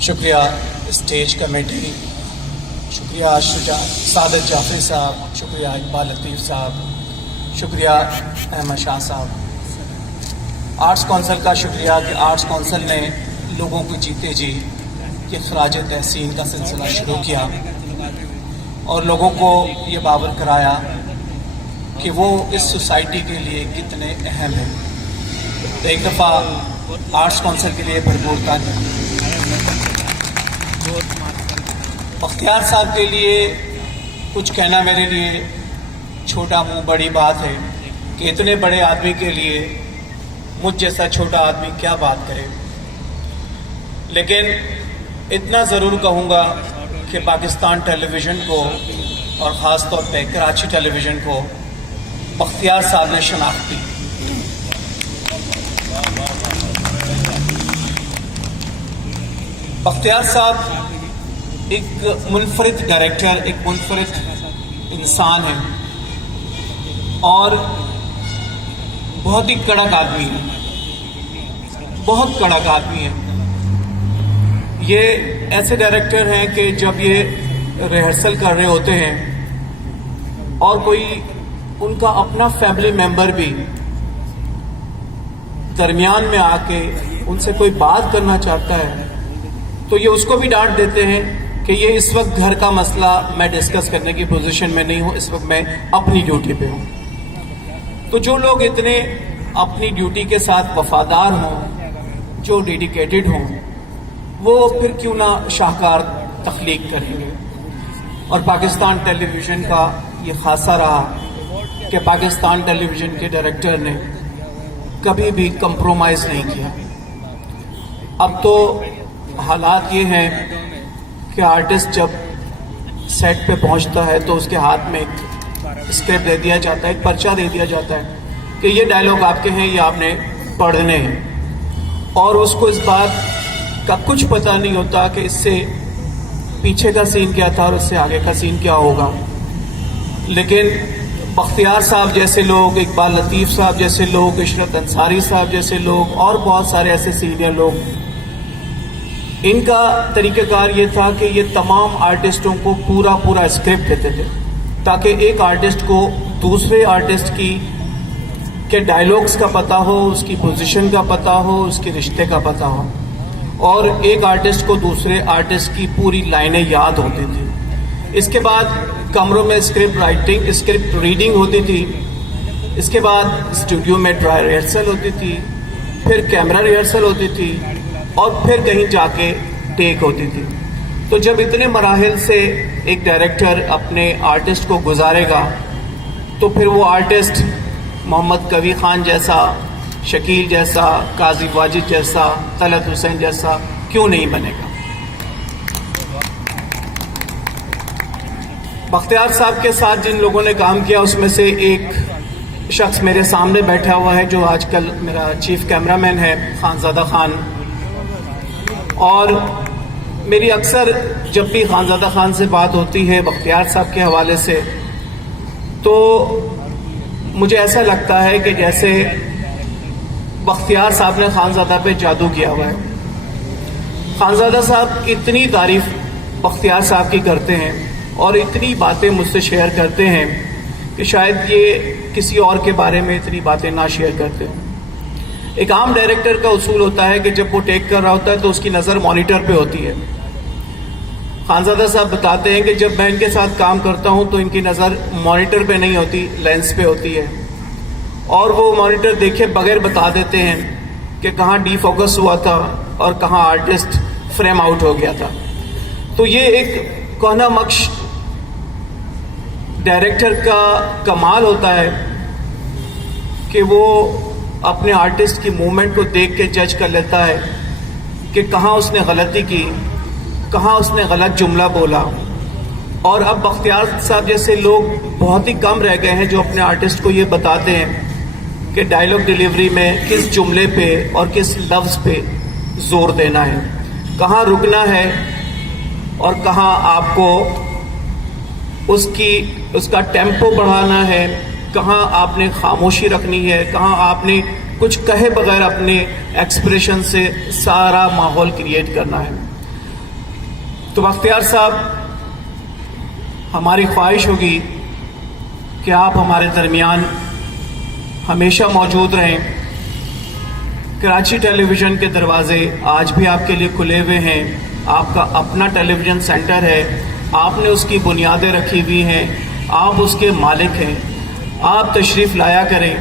शुक्रिया stage committee, शुक्रिया सादत जाफरी साहब, शुक्रिया इकबाल लतीफ़ साहब, शुक्रिया अहमद शाह साहब। आर्ट्स कौंसिल का शुक्रिया कि आर्ट्स कौंसिल ने लोगों को जीते जी ये खराज तहसीन का सिलसिला शुरू किया और लोगों को ये बावर कराया कि वो इस सोसाइटी के लिए कितने अहम हैं। तो एक दफ़ा आर्ट्स कौंसिल के लिए भरपूर तारीफ। बख्तियार साहब के लिए कुछ कहना मेरे लिए छोटा मुंह बड़ी बात है कि इतने बड़े आदमी के लिए मुझ जैसा छोटा आदमी क्या बात करे, लेकिन इतना ज़रूर कहूँगा कि पाकिस्तान टेलीविज़न को और ख़ास तौर पे कराची टेलीविज़न को बख्तियार साहब ने शनाख्त दी। बख्तियार साहब एक मुनफरिद डायरेक्टर, एक मुनफरिद इंसान है और बहुत ही कड़क आदमी है, बहुत कड़क आदमी है। ये ऐसे डायरेक्टर हैं कि जब ये रिहर्सल कर रहे होते हैं और कोई उनका अपना फैमिली मेंबर भी दरमियान में आके उनसे कोई बात करना चाहता है तो ये उसको भी डांट देते हैं कि ये इस वक्त घर का मसला मैं डिस्कस करने की पोजीशन में नहीं हूँ, इस वक्त मैं अपनी ड्यूटी पे हूँ। तो जो लोग इतने अपनी ड्यूटी के साथ वफादार हों, जो डेडिकेटेड हों, वो फिर क्यों ना शाहकार तख्लीक करेंगे। और पाकिस्तान टेलीविज़न का ये खासा रहा कि पाकिस्तान टेलीविज़न के डायरेक्टर ने कभी भी कंप्रोमाइज़ नहीं किया। अब तो हालात ये हैं कि आर्टिस्ट जब सेट पे पहुंचता है तो उसके हाथ में एक स्क्रिप्ट दे दिया जाता है, एक पर्चा दे दिया जाता है कि ये डायलॉग आपके हैं, ये आपने पढ़ने हैं, और उसको इस बात का कुछ पता नहीं होता कि इससे पीछे का सीन क्या था और इससे आगे का सीन क्या होगा। लेकिन बख्तियार साहब जैसे लोग, इकबाल लतीफ़ साहब जैसे लोग, इशरत अंसारी साहब जैसे लोग और बहुत सारे ऐसे सीनियर लोग, इनका तरीक़ाकार ये था कि ये तमाम आर्टिस्टों को पूरा स्क्रिप्ट देते थे ताकि एक आर्टिस्ट को दूसरे आर्टिस्ट के डायलॉग्स का पता हो, उसकी पोजीशन का पता हो, उसके रिश्ते का पता हो, और एक आर्टिस्ट को दूसरे आर्टिस्ट की पूरी लाइनें याद होती थी। इसके बाद कमरों में स्क्रिप्ट रीडिंग होती थी, इसके बाद स्टूडियो में ड्राई रिहर्सल होती थी, फिर कैमरा रिहर्सल होती थी और फिर कहीं जाके टेक होती थी। तो जब इतने मराहिल से एक डायरेक्टर अपने आर्टिस्ट को गुजारेगा तो फिर वो आर्टिस्ट मोहम्मद कवी खान जैसा, शकील जैसा, काजी वाजिद जैसा, तलत हुसैन जैसा क्यों नहीं बनेगा। बख्तियार साहब के साथ जिन लोगों ने काम किया उसमें से एक शख्स मेरे सामने बैठा हुआ है जो आजकल मेरा चीफ कैमरामैन है, खानज़ादा खान। और मेरी अक्सर जब भी खानज़ादा खान से बात होती है बख्तियार साहब के हवाले से तो मुझे ऐसा लगता है कि जैसे बख्तियार साहब ने खानज़ादा पे जादू किया हुआ है। खानज़ादा साहब इतनी तारीफ बख्तियार साहब की करते हैं और इतनी बातें मुझसे शेयर करते हैं कि शायद ये किसी और के बारे में इतनी बातें ना शेयर करते हैं। एक आम डायरेक्टर का उसूल होता है कि जब वो टेक कर रहा होता है तो उसकी नज़र मॉनिटर पे होती है। खानज़ादा साहब बताते हैं कि जब मैं इनके साथ काम करता हूं तो इनकी नज़र मॉनिटर पे नहीं होती, लेंस पे होती है, और वो मॉनिटर देखे बगैर बता देते हैं कि कहाँ डीफोकस हुआ था और कहाँ आर्टिस्ट फ्रेम आउट हो गया था। तो ये एक कहना मक्श डायरेक्टर का कमाल होता है कि वो अपने आर्टिस्ट की मूवमेंट को देख के जज कर लेता है कि कहाँ उसने गलती की, कहाँ उसने गलत जुमला बोला। और अब बख्तियार साहब जैसे लोग बहुत ही कम रह गए हैं जो अपने आर्टिस्ट को ये बताते हैं कि डायलॉग डिलीवरी में किस जुमले पे और किस लफ्ज़ पे जोर देना है, कहाँ रुकना है और कहाँ आपको उसका टेम्पो बढ़ाना है, कहाँ आपने खामोशी रखनी है, कहाँ आपने कुछ कहे बगैर अपने एक्सप्रेशन से सारा माहौल क्रिएट करना है। तो बख्तियार साहब, हमारी ख्वाहिश होगी कि आप हमारे दरमियान हमेशा मौजूद रहें। कराची टेलीविज़न के दरवाजे आज भी आपके लिए खुले हुए हैं। आपका अपना टेलीविज़न सेंटर है, आपने उसकी बुनियादें रखी हुई हैं, आप उसके मालिक हैं। आप तशरीफ़ लाया करें,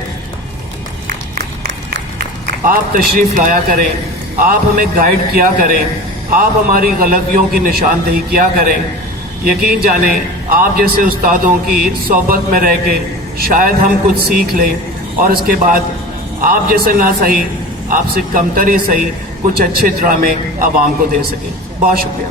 आप तशरीफ़ लाया करें, आप हमें गाइड किया करें, आप हमारी गलतियों की निशानदेही किया करें। यकीन जानें, आप जैसे उस्तादों की सोबत में रह के शायद हम कुछ सीख लें और उसके बाद आप जैसे ना सही, आपसे कमतर ही सही, कुछ अच्छे ड्रामे आवाम को दे सकें। बहुत शुक्रिया।